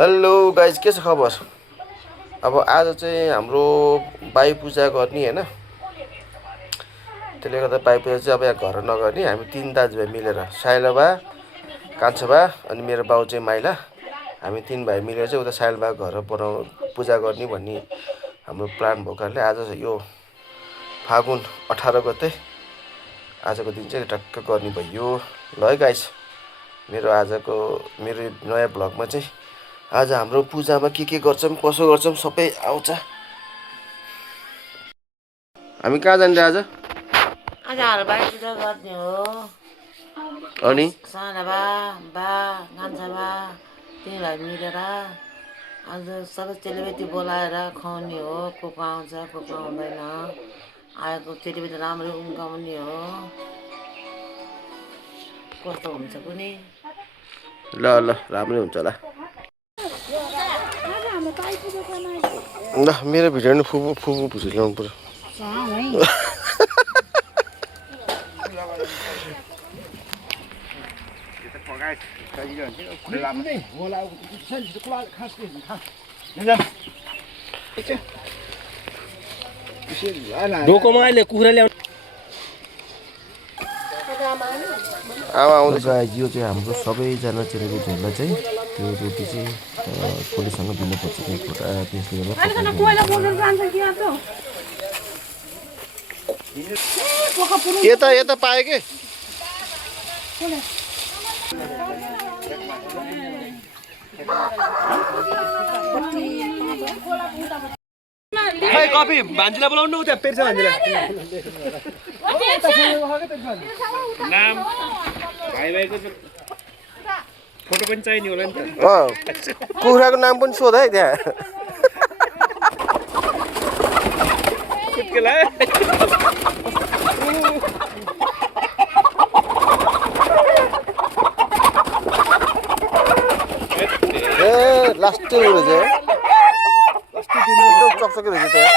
Hello guys, के छ खबर? अब आज चाहिँ हाम्रो बाई पूजा गर्ने होइन, त्यसले गर्दा बाई पूजा चाहिँ अब यहाँ घर नगर्ने, हामी 3 दाजुभाइ मिलेर साइला बा, कान्छो बा अनि मेरो बाउ चाहिँ माइला, हामी 3 भाइ मिलेर चाहिँ उता साइला बा घर पूजा गर्ने भन्ने हाम्रो प्लान भएको कारणले आज यो फागुन 18 गते आजको दिन चाहिँ टक्क गर्ने भयो। ल है गाइस, मेरो नयाँ भ्लगमा चाहिँ आज हाम्रो पूजामा के गर्छौँ कसो गर्छौँ सबै आउँछ। हामी कहाँ जाने आज? आज हलबाई पूजा गर्ने हो। अनि साना बा कान्छा बा तिनीलाई मिलेर आज सबै चेलीबेटी बोलाएर खुवाउने हो। को आउँछ को आउँदैन, आएको चेलीबेटी राम्ररी उम्काउने हो। कस्तो हुन्छ कुनै ल राम्रै हुन्छ होला। ल मेरो भिडियो नि फुपू ल्याउनु पर्यो। डोकोमा अहिले कुखुरा ल्याउनु आउँदैछ। यो चाहिँ हाम्रो सबैजना चेलीबेटीहरूलाई चाहिँ त्यो रोटी चाहिँ खोलीसँग दिनुपर्छ, त्यसले गर्दा यता पाएँ के कफी भान्जीलाई बोलाउनु न, त्यहाँ पेर्छ भान्जीलाई। नाम भाइको फोटो पनि चाहिने होला नि त। कुखुराको नाम पनि सोध है त्यहाँ। ए लास्टै रहेछ, चकचके रहेछ त्यहाँ।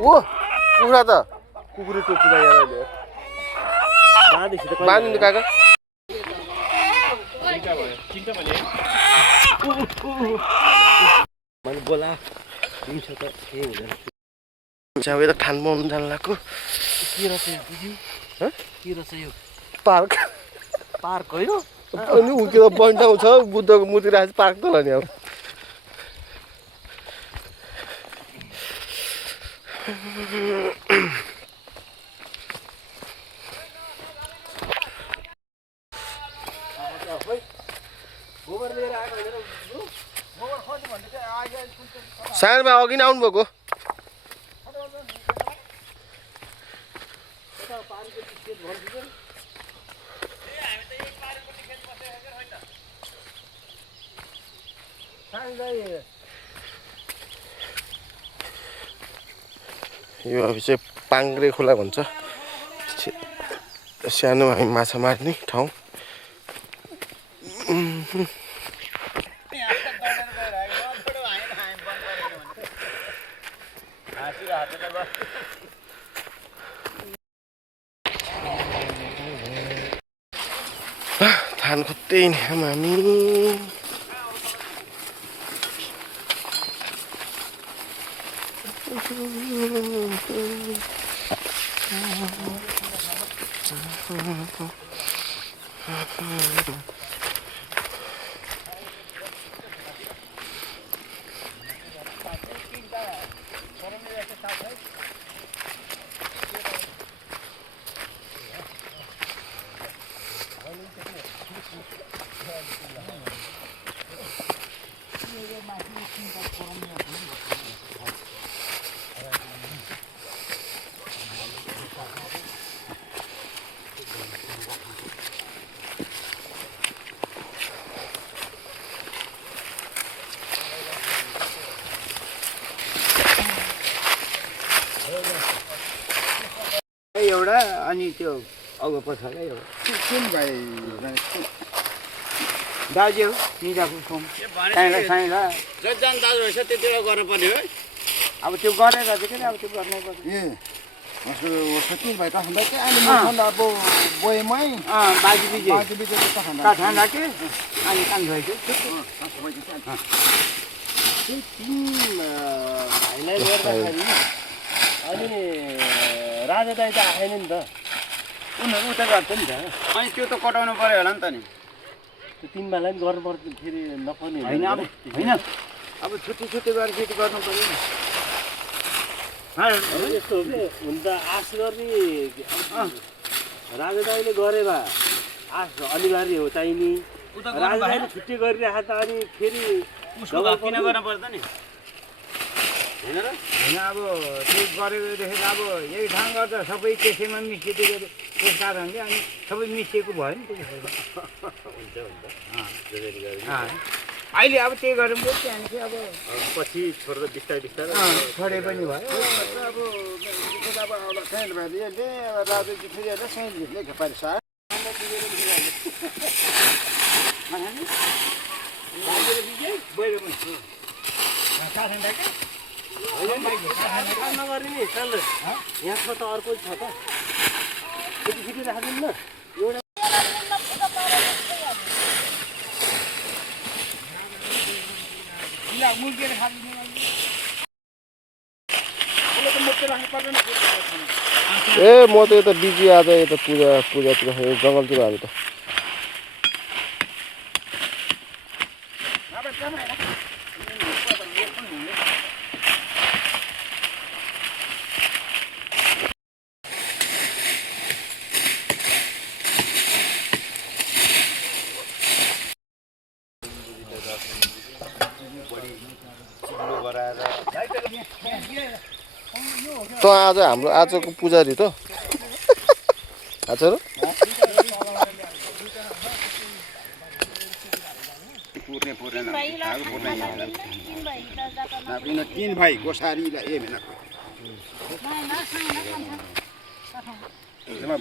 ओ कुखुरा त कुकुरी टोक्दा बाँधिनु काका। बोला यता ठान बनाउनु जानु लाग्यो। के रहेछ यो पार्क पार्क होइन? अनि उकेर बन्टाउ छ, बुद्धको मूर्ति राखेको पार्क त होला नि। अब सानोमा अघि नै आउनुभएको। यो अब चाहिँ पाङ्ग्रे खोला भन्छ, सानो हामी माछा मार्ने ठाउँ। धान खोज्दै नि हामी। एउटा अनि त्यो अब पछाडि हो कुन भाइ दाजु हो निजाको छौँ साइला जतिजना दाजुहरू छ त्यति बेला गर्नुपर्ने हो अब त्यो गरेर चाहिँ किन अब त्यो गर्नै पर्छ ए उसको तिन भाइ तखन्दा चाहिँ अहिले मसँग अब बोयमै बाजी बिजे बाटो बिचको तखन्दा काठमा राख्यो अनि काम भइसक्यो भाइलाई गर्दाखेरि अनि राजा दाइ त आएन नि त उनीहरू उता गर्छ नि त अनि त्यो त कटाउनु पर्यो होला नि त नि त्यो तिन भाइलाई पनि गर्नुपर्छ फेरि नपर्ने होइन अब होइन अब छुट्टी गरेर फेरि गर्नु पर्यो नि यस्तो हो कि हुन त आश गर्ने राजा दाइले गरे भए आश अनिवार्य हो चाहिने राजा दाइले छुट्टी गरिरहेको त अनि फेरि किन गर्नु पर्छ नि होइन र होइन अब त्यो गरेकोदेखि अब यही ठाउँ गर्दा सबै त्यसैमा मिसिएको गऱ्यो त्यस कारणले अनि सबै मिसिएको भयो नि अहिले अब त्यही गरौँ कि त्यहाँदेखि अब पछि छोडेर बिस्तारै छोडे पनि भयो अब आउला साइड भाइ यसले राजाजी फेरि हेर्दा साइडले घपारी सा नगर्ने नि चल यहाँ छ त अर्को छ त फेरि राख्दैन न एउटा मुर्गेर खानु ए म त यता बिजी आज यता पूजातिर जङ्गलतिर हामी त त आज हाम्रो आजको पुजारी त आज र तीन भाइ गोसारीलाई ए भेना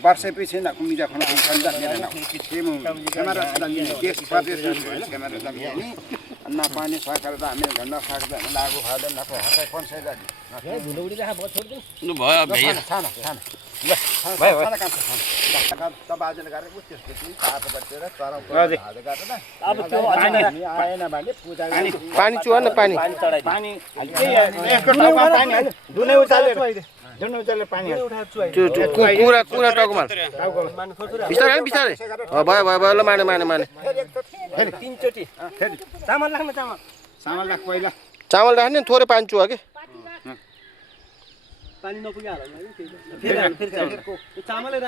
वर्षपछि ना कुमिजा खना खन्दा मेरा ना केमु क्यामेरा चलाउने देश प्रदेश हैन क्यामेरा चलाउने अन्ना पानी साकर दा हामी घण्टा साकर लागु खादा नको हातै 500 जाने धुलो उडी राख भयो छोड्दिनु नु भयो भैया साना भयो साना काम त बाजेले गरे उ त्यसपछि तातो बटेर तर हाले गरे न अब त्यो हामी आएन भने पूजा पानी चुहा न पानी चढाइ पानी यसको टाउमा पानी हाल्यो दुनै उचालेर पानी त्यो कुरा टाउकोमा बिस्तारै हाल्नु बिस्तारै भयो ल माने फेरि तीनचोटी फेरि चामल राख्नु सामान राख पहिला चामल राख्ने थोरै पानी चुहा के पानी नपुग्यो होला फेरि चामलै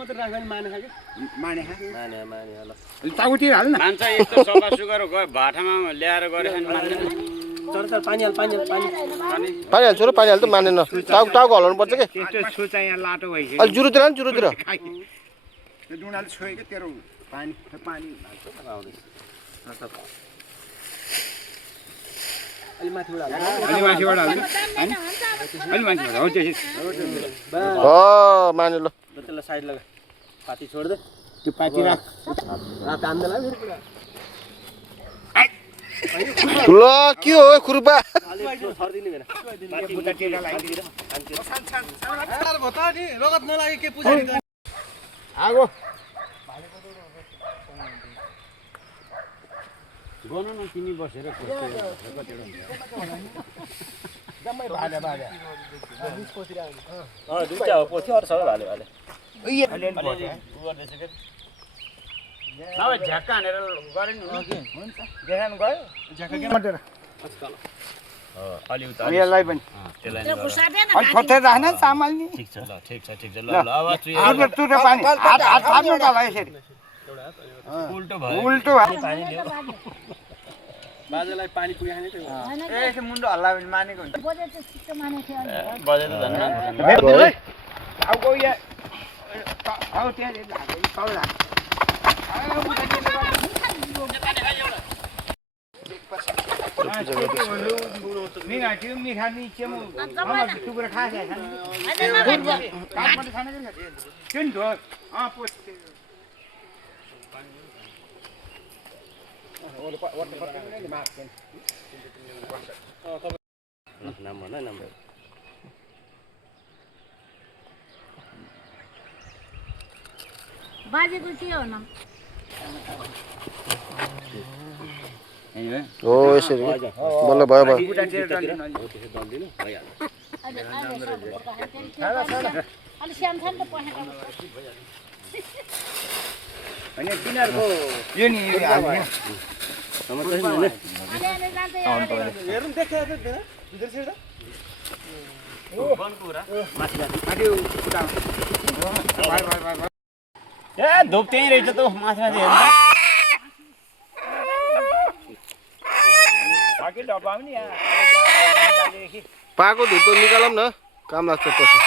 मात्रै राख्दा नि माने खाके माने माने होला टाउतिर हाल्न मान्छ यस्तो सफा सुगर गयो भाटामा ल्याएर गरेछन् चरचर पानी हाल पानी हाल्छु र पानी हाल्छ मानेन टाउको हल्लाउनु पर्छ के त्यस्तो सुचा यहाँ लाटो भइसक्यो अलि जुरुतिर हाल्नु जुरुतिर त्यो दुनाले छोयो के तेरो पानी अलि माथिबाट हाल अलि माथिबाट हाल्नु अलि माथिबाट हो त्यसै माने ल त्यसलाई साइड लगा पाती छोड दे त्यो पाती राख काम देला फेरि पुरा ल के हो खुरुपा छर्दिनु भएन पाती बुटा टेका लगाइदिएर रगत नलागे के पुजारी आगो गर्नु न तिमी बसेर जम्मै भाले दुईटा हो पोथी अरू सबै भाले नभए झ्याक्का हानेर गरे नि हुन्छ देखाउनु गयो अलि उता यसलाई पनि अलि छोटे राख्न चामल नि ठिक छ ल अब तुर पानी हात फाड्नु त ल यसरी उल्टो भयो उल्टो पानी ल्याऊ बाजेलाई पानी पुग्याउने त्यो यसो मुन्डो हल्ला भने मानेको हुन्छ बजे त झन् अब गयो यहाँ आउ त्यहाँ तल राख पूजा गर्दैछु मिना त्यो मिठा नि चेमो टुक्रा खास है त्यो नि हो पोस्ट नाम भन नाम बाजेको के हो नाम हो यसरी बल्ल भयो भयो अलि सानो सानो त पखेटा अनि तिनीहरुको यो नि हाल्ने हेर्नु देखाएको थिएन भित्र छिर्दा बनको कुरा माथि आdio पुटा ए धुप त्यही रहेछ त माथि माथि हेर्नु बाकी डब्बा पनि यहाँ पाको धुप निकालौँ न काम लाग्छ पछि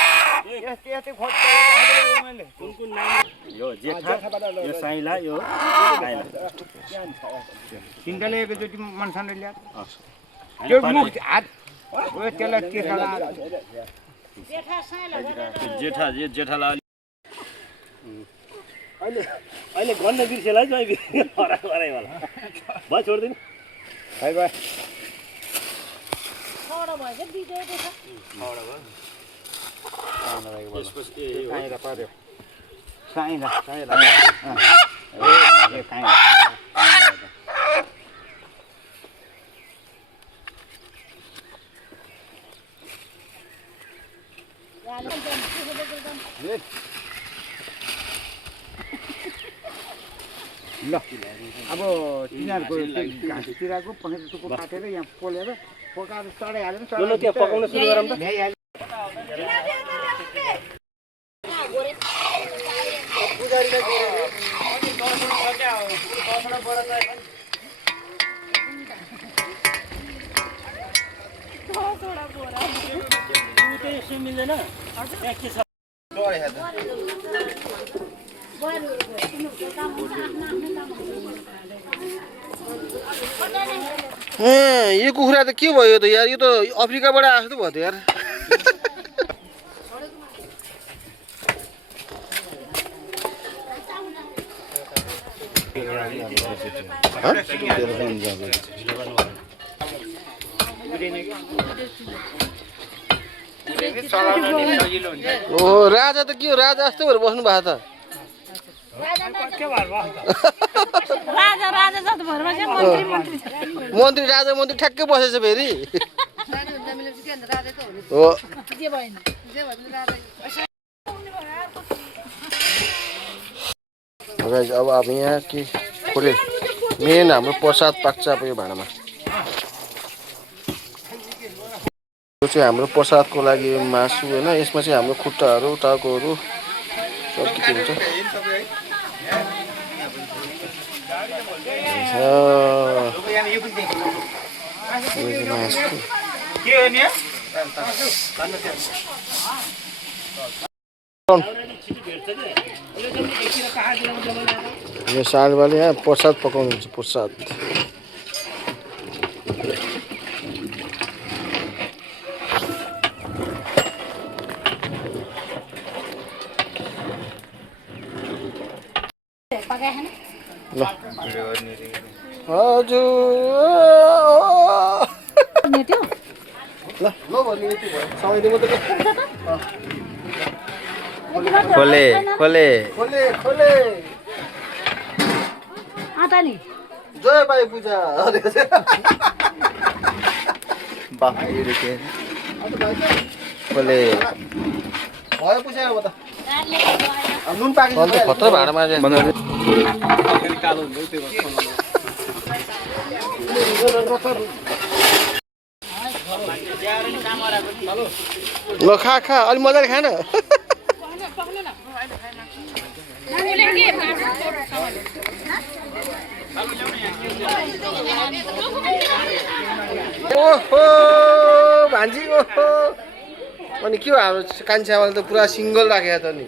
यस्तै खोज्दै मैले कुन कुन नाम यो जेठा यो साइला यो लाइला तिनटाले एकैचोटि मनसँगले ल्याए त्यो मुख हात ओ त्यसलाई तिर्खा जेठा साइला जेठा जेठाला अहिले गन्न बिर्सेला है हराई वाला भयो छोड्दिनु भाइ भाइ छोडो भयो के दुईटै छ साइला पर्यो साइला ल अब तिनीहरूको घाँसतिरको पखेटाको काटेर यहाँ पोलेर पकाएर चढाइहाल्यो ल त्यहाँ पकाउन सुरु गरौँ त मिल्दैन के छ यो कुखुरा त के भयो त यार यो त अफ्रिकाबाट आएको जस्तो भयो त यार ओ राजा त के हो राजा जस्तो भएर बस्नु भएको त राजा जस्तो भएर बस्यो मन्त्री मन्त्री राजा मन्त्री ठ्याक्कै बसेछ फेरि हो जे भएन गाइस अब यहाँ के खोले मेन हाम्रो प्रसाद पाक्छ अब यो भाँडामा यो चाहिँ हाम्रो प्रसादको लागि मासु होइन यसमा चाहिँ हाम्रो खुट्टाहरू टाउकोहरू सब के हुन्छ यो सालबाले यहाँ प्रसाद पकाउनुहुन्छ प्रसाद ल हजुर ल खोले खोले खोले खोले आता नि जय भाइ पूजा खोले भयो पूजा अब त नुन पाकिन्छ खतरा भाँडामा ल खा खा अलि मजाले खान ओहो भान्जी ओहो अनि के हो हाम्रो कान्छावाले त पुरा सिङ्गल राखेको त नि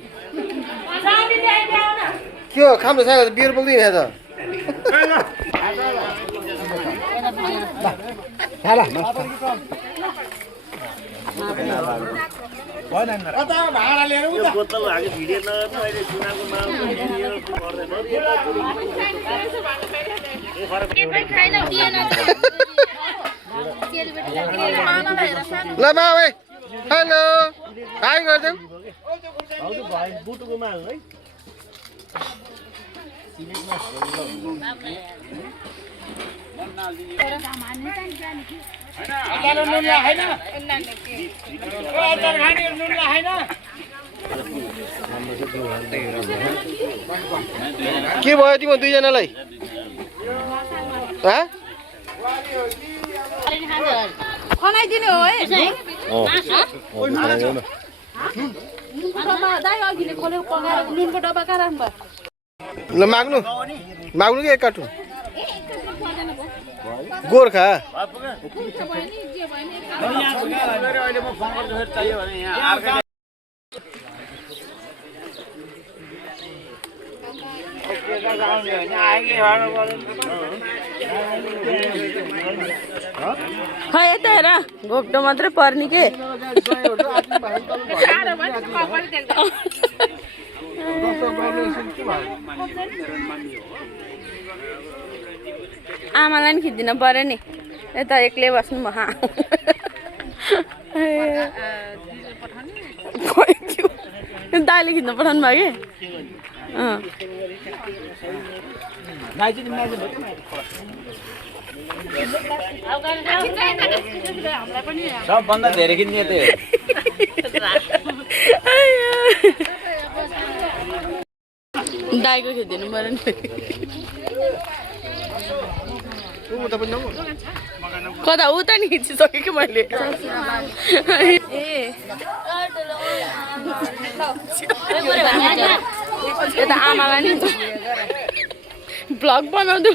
के हो खाम्रो सानो बियर बोक्दैन त यो बोतल हागे भिडियो नगर्नु अहिले चुनाको माहौल हेरियो गर्दैन ल बाबे हेलो हाई गरिदेऊ बुटुको माल है के भयो तिम्रो दुईजनालाई खनाइदिने हो है दाइ अघिले खोलेर पकाएर नुनको डब्बा कहाँ राख्नु भयो ल माग्नु माग्नु कि एक कार्टुन गोर्खा अहिले म फोन गर्छु फेरि चाहियो भने यहाँ अर्कै खै यता हेर घोप्टो मात्रै पर्ने के आमालाई नि खिचिदिनु पर्यो नि यता एक्लै बस्नु भयो दाइले खिच्नु पठाउनु भयो कि सबभन्दा धेरै किन्ने त्यही दाइको खिचिदिनु पर्यो नि कता उता नि खिचिसकेँ कि मैले यता आमालाई नि भ्लग बनाउँदै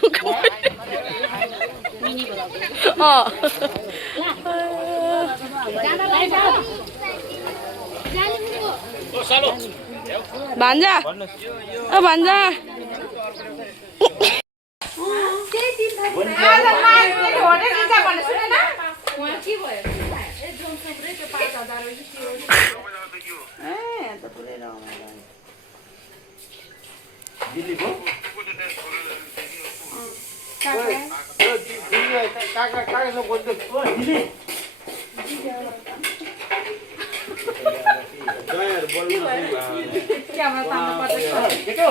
भान्जा ओ भान्जा केटो